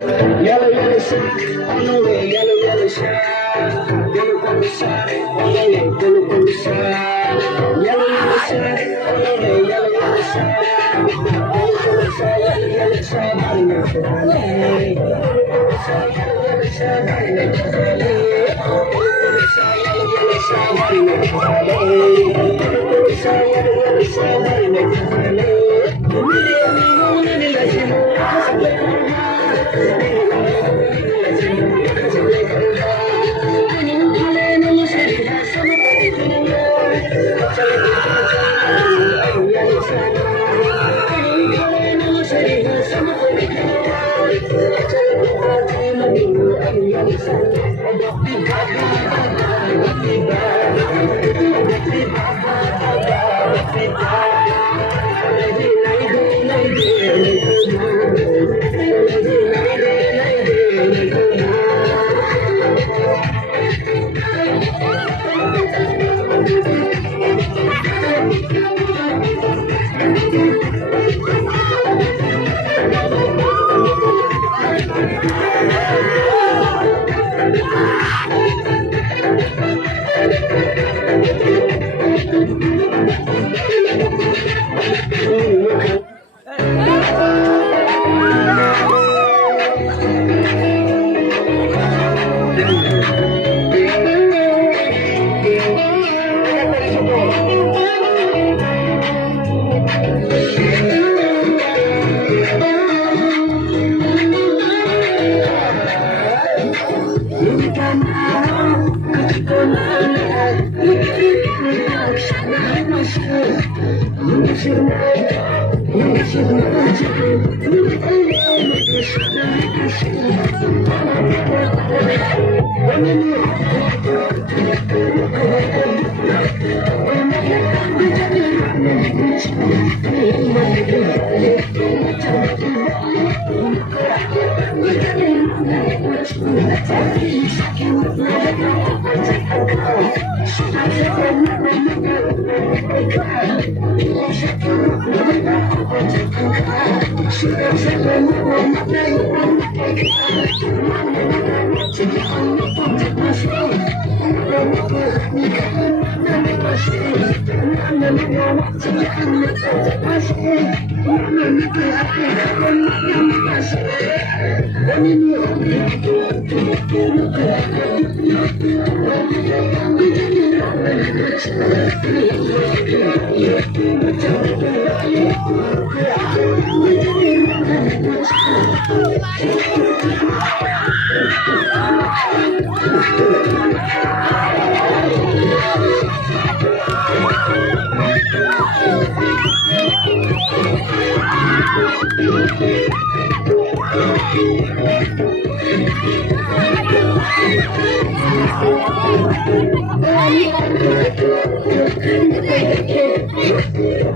Yellow, yellow shine, on the way, yellow, yellow shine. Yellow, yellow shine, on the way, yellow, yellow shine. Yellow, yellow shine, on the way, yellow, yellow shine. Yellow, yellow shine, yellow, yellow shine, body make it valley. Yellow, yellow shine, yellow, yellow shine, body make it valley. Yellow shine, yellow, yellow shine, body make it valley. Yellow shine, yellow, yellow shine, body make it valley.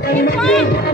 Thank you.